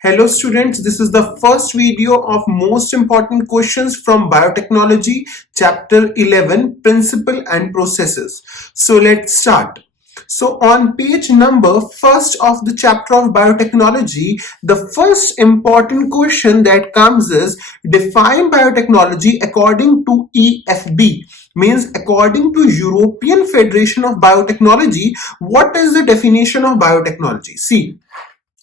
Hello students, this is the first video of most important questions from Biotechnology Chapter 11, Principle and Processes. So let's start. So on page number first of the chapter of biotechnology, the first important question that comes is define biotechnology according to EFB, means according to European Federation of Biotechnology. What is the definition of biotechnology? See,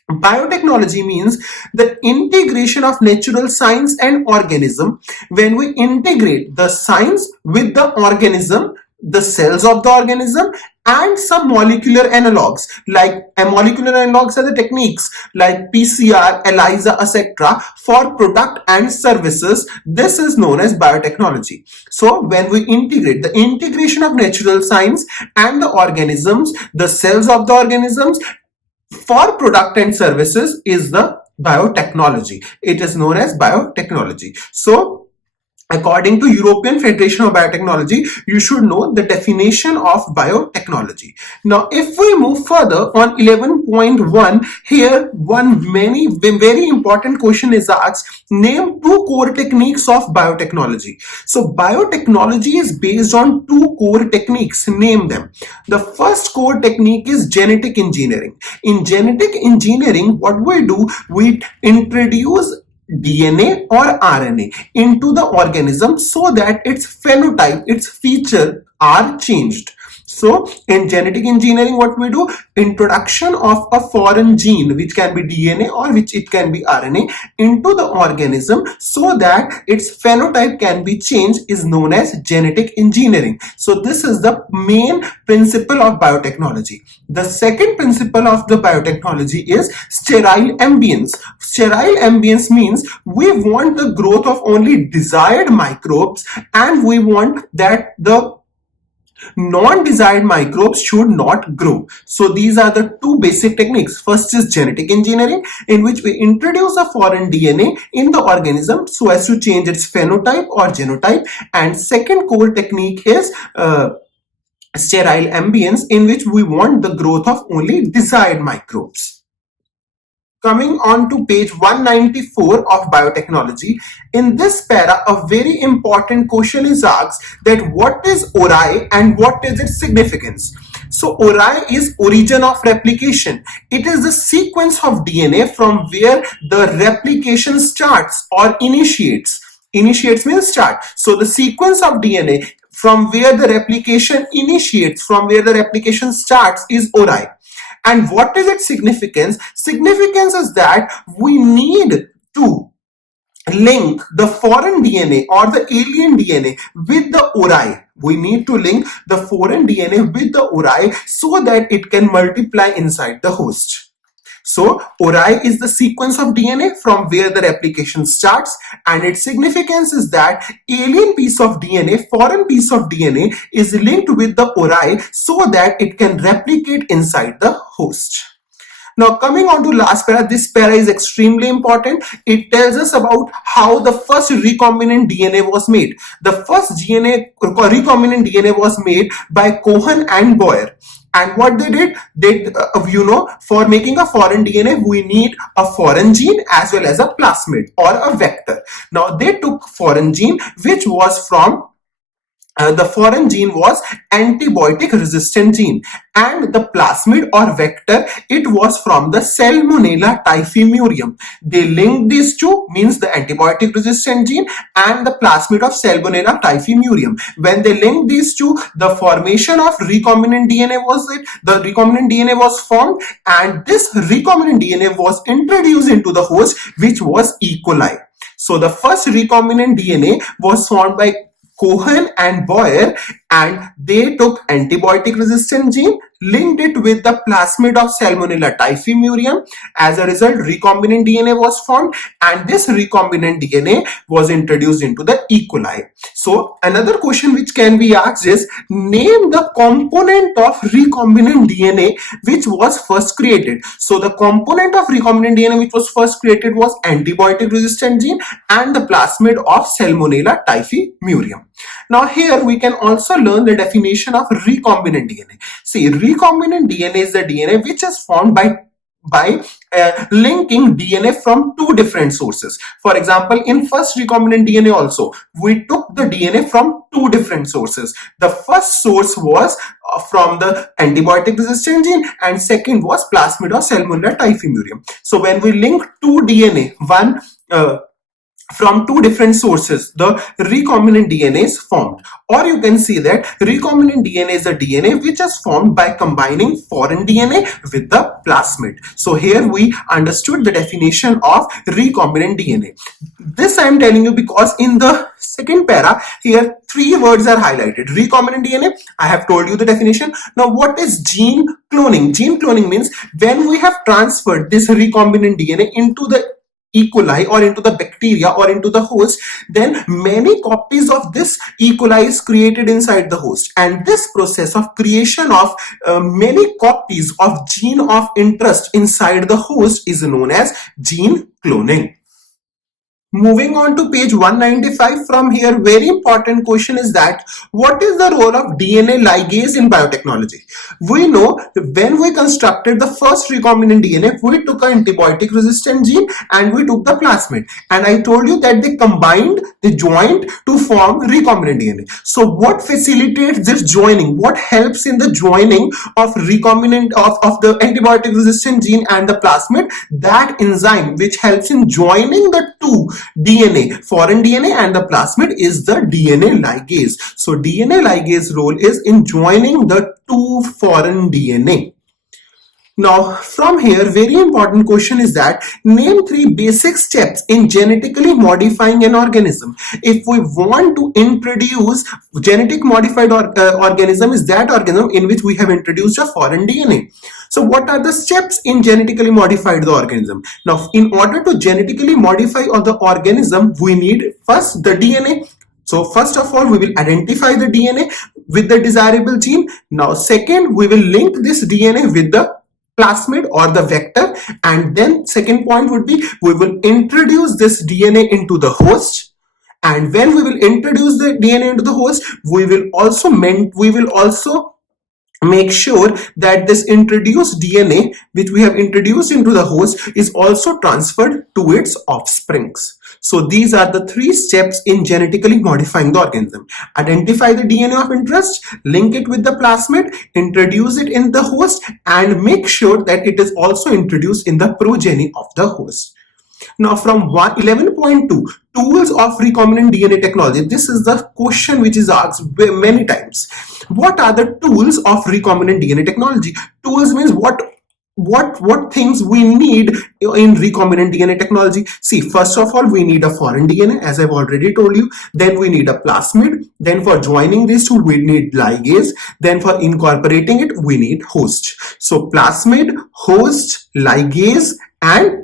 biotechnology means the integration of natural science and organism. When we integrate the science with the organism, the cells of the organism, and some molecular analogs, like molecular analogs are the techniques like PCR, ELISA, etc. for product and services. This is known as biotechnology. So when we integrate, the integration of natural science and the organisms, the cells of the organisms for product and services is the biotechnology. It is known as biotechnology. So according to European Federation of Biotechnology, you should know the definition of biotechnology. Now, if we move further on 11.1, here very important question is asked. Name two core techniques of biotechnology. So biotechnology is based on two core techniques. Name them. The first core technique is genetic engineering. In genetic engineering, what we do, we introduce DNA or RNA into the organism so that its phenotype, its feature are changed. So in genetic engineering, what we do, introduction of a foreign gene, which can be DNA or which it can be RNA, into the organism so that its phenotype can be changed, is known as genetic engineering. So this is the main principle of biotechnology. The second principle of the biotechnology is sterile ambience. Sterile ambience means we want the growth of only desired microbes, and we want that the non-desired microbes should not grow. So these are the two basic techniques. First is genetic engineering, in which we introduce a foreign DNA in the organism so as to change its phenotype or genotype. And second core technique is sterile ambience, in which we want the growth of only desired microbes. Coming on to page 194 of biotechnology, in this para, a very important question is asked that what is ORI and what is its significance? So ORI is origin of replication. It is the sequence of DNA from where the replication starts or initiates. Initiates means start. So the sequence of DNA from where the replication initiates, from where the replication starts, is ORI. And what is its significance? Significance is that we need to link the foreign DNA or the alien DNA with the ORI. We need to link the foreign DNA with the ORI so that it can multiply inside the host. So ORI is the sequence of DNA from where the replication starts, and its significance is that alien piece of DNA, foreign piece of DNA, is linked with the ORI so that it can replicate inside the host. Now coming on to last para, this para is extremely important. It tells us about how the first recombinant DNA was made. The first recombinant DNA was made by Cohen and Boyer. And what they did, for making a foreign DNA, we need a foreign gene as well as a plasmid or a vector. Now they took foreign gene, which was from the foreign gene was antibiotic resistant gene, and the plasmid or vector, it was from the Salmonella typhimurium. They linked these two, means the antibiotic resistant gene and the plasmid of Salmonella typhimurium. When they linked these two, the formation of recombinant DNA the recombinant DNA was formed, and this recombinant DNA was introduced into the host, which was E. coli. So the first recombinant DNA was formed by Cohen and Boyer, and they took antibiotic resistant gene, linked it with the plasmid of Salmonella typhimurium. As a result, recombinant DNA was formed, and this recombinant DNA was introduced into the E. coli. So another question which can be asked is, name the component of recombinant DNA which was first created. So the component of recombinant DNA which was first created was antibiotic resistant gene and the plasmid of Salmonella typhimurium. Now here we can also learn the definition of recombinant DNA. See, recombinant DNA is the DNA which is formed by by linking DNA from two different sources. For example, in first recombinant DNA also, we took the DNA from two different sources. The first source was from the antibiotic resistant gene, and second was plasmid or salmonella typhimurium. So when we link two DNA, one from two different sources, the recombinant DNA is formed. Or you can see that recombinant DNA is a DNA which is formed by combining foreign DNA with the plasmid. So here we understood the definition of recombinant DNA. This I am telling you because in the second para here three words are highlighted. Recombinant DNA, I have told you the definition. Now what is gene cloning? Gene cloning means when we have transferred this recombinant DNA into the E. coli or into the bacteria or into the host, then many copies of this E. coli is created inside the host, and this process of creation of many copies of gene of interest inside the host is known as gene cloning. Moving on to page 195, from here very important question is that what is the role of DNA ligase in biotechnology? We know when we constructed the first recombinant DNA, we took an antibiotic resistant gene and we took the plasmid, and I told you that they combined, they joined to form recombinant DNA. So what facilitates this joining? What helps in the joining of recombinant of the antibiotic resistant gene and the plasmid? That enzyme which helps in joining the two DNA, foreign DNA and the plasmid, is the DNA ligase. So DNA ligase role is in joining the two foreign DNA. Now from here very important question is that name three basic steps in genetically modifying an organism. If we want to introduce genetic modified organism, is that organism in which we have introduced a foreign DNA. So what are the steps in genetically modified the organism? Now in order to genetically modify the organism, we need first the DNA. So first of all, we will identify the DNA with the desirable gene. Now second, we will link this DNA with the plasmid or the vector, and then second point would be we will introduce this DNA into the host, and when we will introduce the DNA into the host, we will also make sure that this introduced DNA which we have introduced into the host is also transferred to its offsprings. So these are the three steps in genetically modifying the organism. Identify the DNA of interest, link it with the plasmid, introduce it in the host, and make sure that it is also introduced in the progeny of the host. Now from 11.2, tools of recombinant DNA technology. This is the question which is asked many times. What are the tools of recombinant DNA technology? Tools means what things we need in recombinant DNA technology. See, first of all, we need a foreign DNA, as I've already told you. Then we need a plasmid. Then for joining these two, we need ligase. Then for incorporating it, we need host. So plasmid, host, ligase, and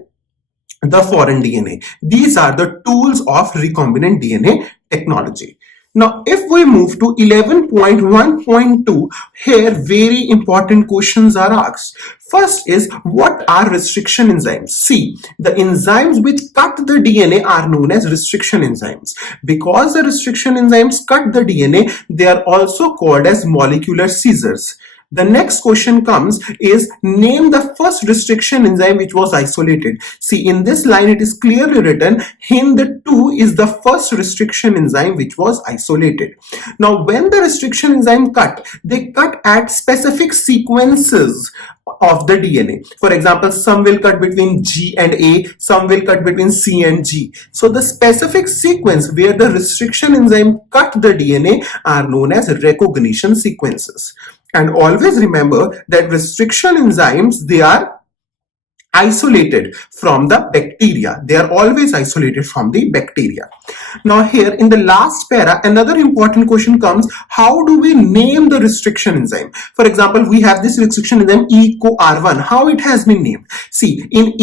the foreign DNA. These are the tools of recombinant DNA technology. Now, if we move to 11.1.2, here very important questions are asked. First is, what are restriction enzymes? See, the enzymes which cut the DNA are known as restriction enzymes. Because the restriction enzymes cut the DNA, they are also called as molecular scissors. The next question comes is, name the first restriction enzyme which was isolated. See, in this line it is clearly written, HIND2 is the first restriction enzyme which was isolated. Now when the restriction enzyme cut, they cut at specific sequences of the DNA. For example, some will cut between G and A, some will cut between C and G. So the specific sequence where the restriction enzyme cut the DNA are known as recognition sequences. And always remember that restriction enzymes, they are isolated from the bacteria. They are always isolated from the bacteria. Now here in the last para, another important question comes, how do we name the restriction enzyme? For example, we have this restriction enzyme EcoR1. How it has been named? See, in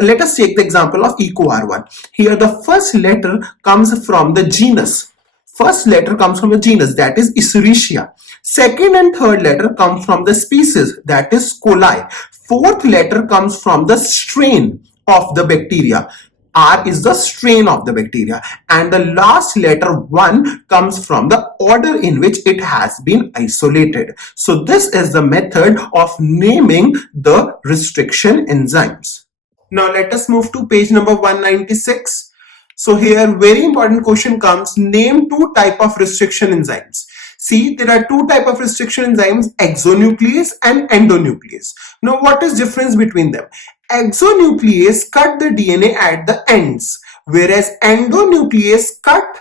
let us take the example of EcoR1. Here the first letter comes from the genus. First letter comes from the genus, that is Escherichia. Second and third letter come from the species, that is coli. Fourth letter comes from the strain of the bacteria. R is the strain of the bacteria, and the last letter 1 comes from the order in which it has been isolated. So this is the method of naming the restriction enzymes. Now let us move to page number 196. So here very important question comes, name two type of restriction enzymes. See, there are two type of restriction enzymes, exonuclease and endonuclease. Now what is difference between them? Exonuclease cut the DNA at the ends, whereas endonuclease cut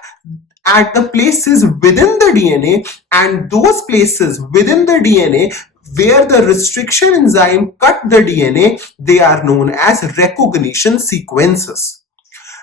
at the places within the DNA, and those places within the DNA where the restriction enzyme cut the DNA, they are known as recognition sequences.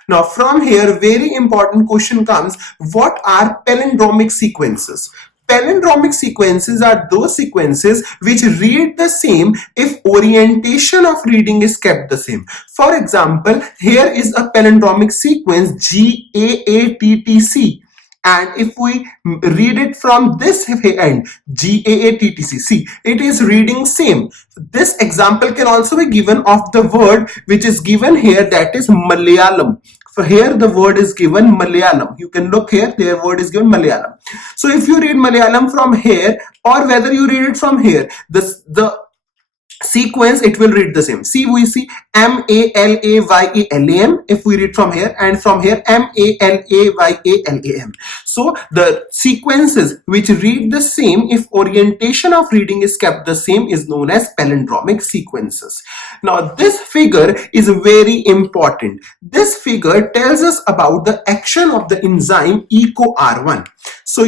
Now from here, very important question comes, what are palindromic sequences? Palindromic sequences are those sequences which read the same if orientation of reading is kept the same. For example, here is a palindromic sequence GAATTC. And if we read it from this end, GAATTC, see, it is reading same. This example can also be given of the word which is given here, that is Malayalam. So here the word is given Malayalam. You can look here, their word is given Malayalam. So if you read Malayalam from here, or whether you read it from here, the sequence, it will read the same. See, we see Malayam if we read from here, and from here Malayam. So the sequences which read the same if orientation of reading is kept the same is known as palindromic sequences. Now this figure is very important. This figure tells us about the action of the enzyme EcoR1. So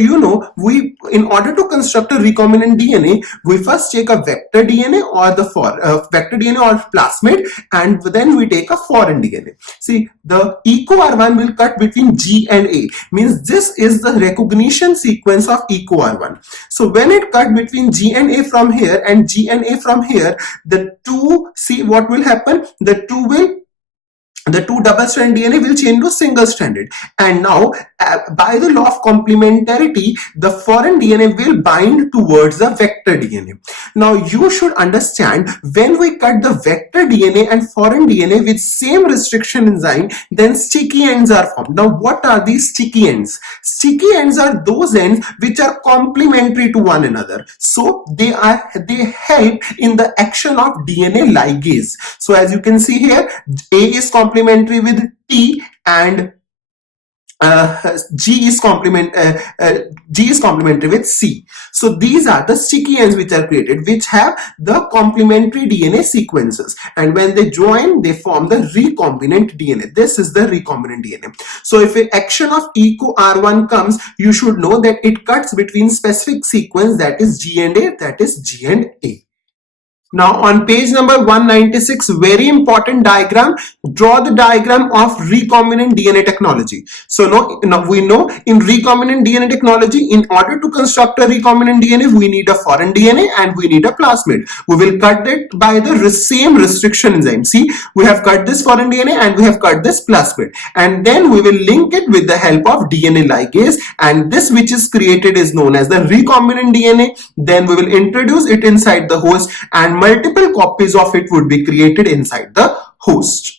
we, in order to construct a recombinant DNA, we first take a vector DNA or the vector DNA or plasmid, and then we take a foreign DNA. See, the EcoR1 will cut between G and A, means this is the recognition sequence of EcoR1. So when it cut between G and A from here and G and A from here, the two, see what will happen, the two double-stranded DNA will change to single-stranded, and now by the law of complementarity, the foreign DNA will bind towards the vector DNA. Now you should understand, when we cut the vector DNA and foreign DNA with same restriction enzyme, then sticky ends are formed. Now what are these sticky ends? Sticky ends are those ends which are complementary to one another, so they help in the action of DNA ligase. So as you can see here, A is complementary with T, and G is complementary with C. So these are the sticky ends which are created, which have the complementary DNA sequences, and when they join, they form the recombinant DNA. This is the recombinant DNA. So if an action of EcoR1 comes, you should know that it cuts between specific sequence, that is G and A, that is G and A. Now on page number 196, very important diagram, draw the diagram of recombinant DNA technology. So now we know in recombinant DNA technology, in order to construct a recombinant DNA, we need a foreign DNA and we need a plasmid. We will cut it by the same restriction enzyme. See, we have cut this foreign DNA and we have cut this plasmid, and then we will link it with the help of DNA ligase, and this which is created is known as the recombinant DNA. Then we will introduce it inside the host, and multiple copies of it would be created inside the host.